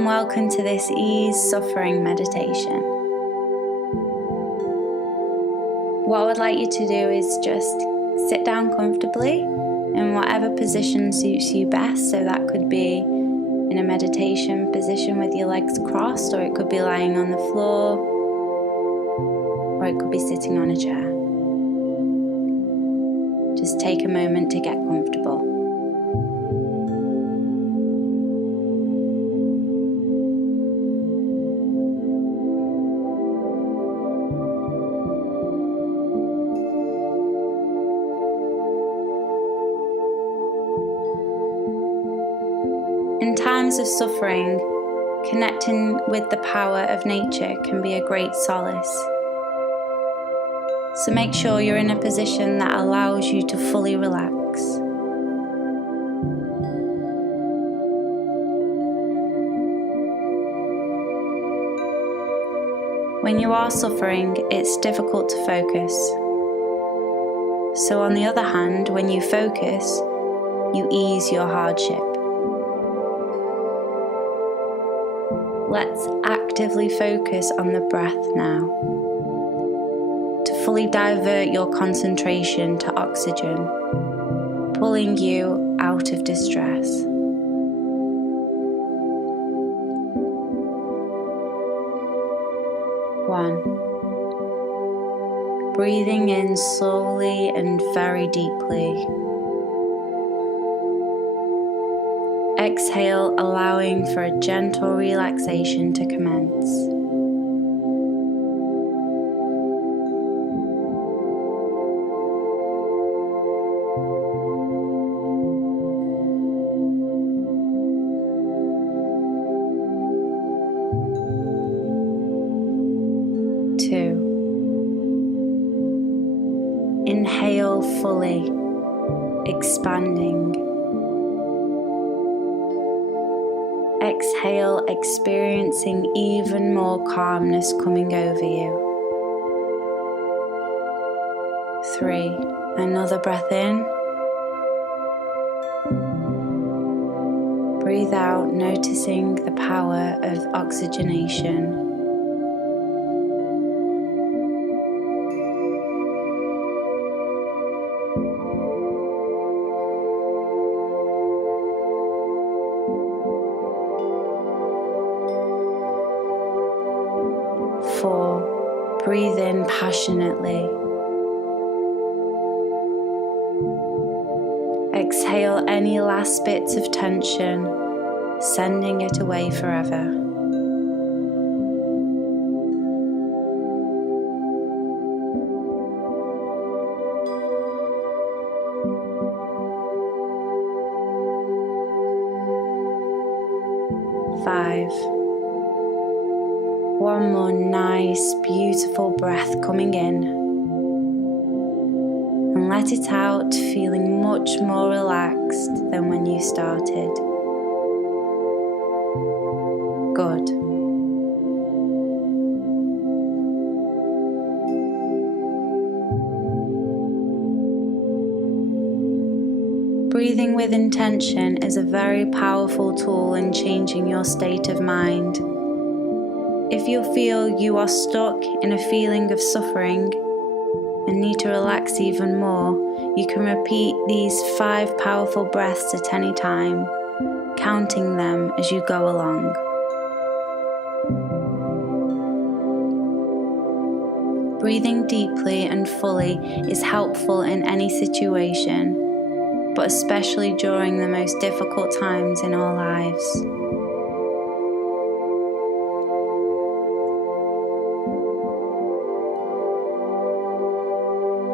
and welcome to this ease suffering meditation. What I would like you to do is just sit down comfortably in whatever position suits you best. So that could be in a meditation position with your legs crossed, or it could be lying on the floor, or it could be sitting on a chair. Just take a moment to get comfortable. In times of suffering, connecting with the power of nature can be a great solace. So make sure you're in a position that allows you to fully relax. When you are suffering, it's difficult to focus. So on the other hand, when you focus, you ease your hardship. Let's actively focus on the breath now, to fully divert your concentration to oxygen, pulling you out of distress. One. Breathing in slowly and very deeply. Exhale, allowing for a gentle relaxation to commence. Two. Inhale fully, expanding. Exhale, experiencing even more calmness coming over you. 3. Another breath in. Breathe out, noticing the power of oxygenation. 4. Breathe in passionately. Exhale any last bits of tension, sending it away forever. Five. One more nice, beautiful breath coming in, and let it out, feeling much more relaxed than when you started. Good. Breathing with intention is a very powerful tool in changing your state of mind. If you feel you are stuck in a feeling of suffering and need to relax even more, you can repeat these 5 powerful breaths at any time, counting them as you go along. Breathing deeply and fully is helpful in any situation, but especially during the most difficult times in our lives.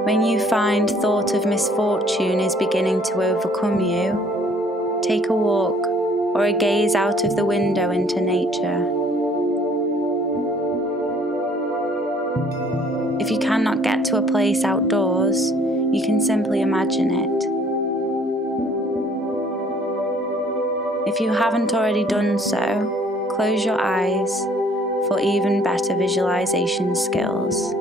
When you find thought of misfortune is beginning to overcome you, take a walk or a gaze out of the window into nature. If you cannot get to a place outdoors, you can simply imagine it. If you haven't already done so, close your eyes for even better visualization skills.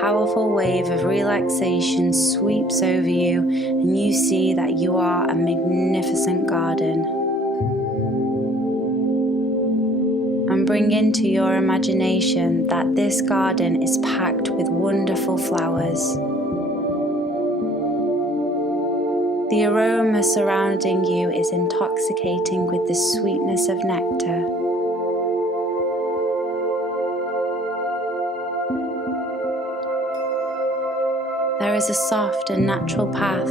powerful wave of relaxation sweeps over you, and you see that you are a magnificent garden. And bring into your imagination that this garden is packed with wonderful flowers. The aroma surrounding you is intoxicating with the sweetness of nectar. There is a soft and natural path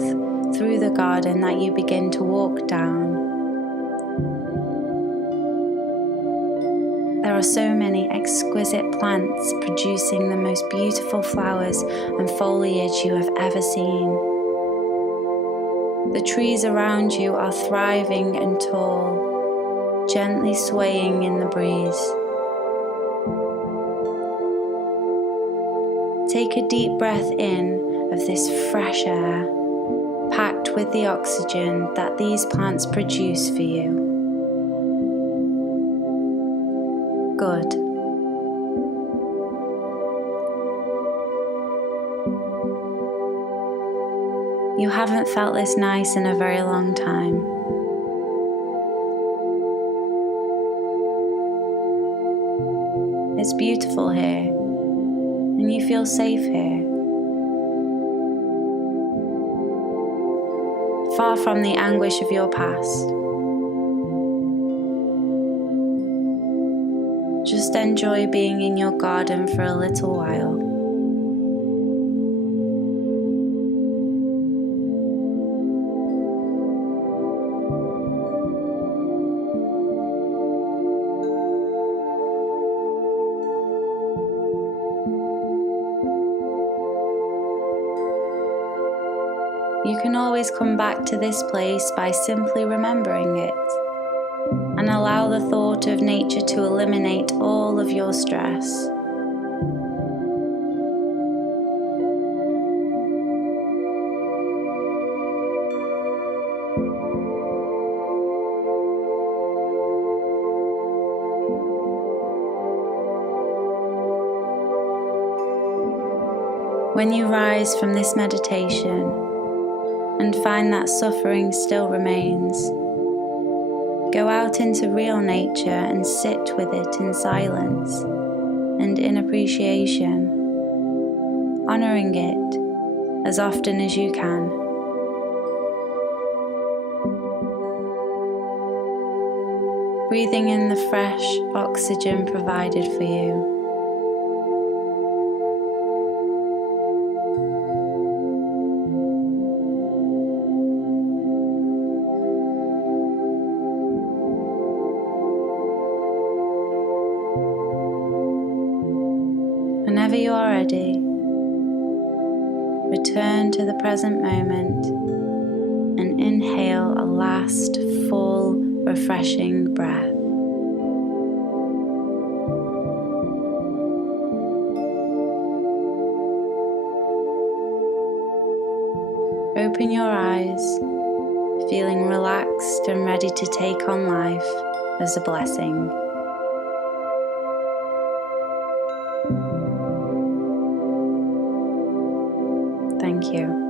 through the garden that you begin to walk down. There are so many exquisite plants producing the most beautiful flowers and foliage you have ever seen. The trees around you are thriving and tall, gently swaying in the breeze. Take a deep breath in of this fresh air, packed with the oxygen that these plants produce for you. Good. You haven't felt this nice in a very long time. It's beautiful here, and you feel safe here. Far from the anguish of your past. Just enjoy being in your garden for a little while. You can always come back to this place by simply remembering it, and allow the thought of nature to eliminate all of your stress. When you rise from this meditation and find that suffering still remains, go out into real nature and sit with it in silence and in appreciation, honoring it as often as you can. Breathing in the fresh oxygen provided for you. Whenever you are ready, return to the present moment and inhale a last full, refreshing breath. Open your eyes, feeling relaxed and ready to take on life as a blessing. Thank you.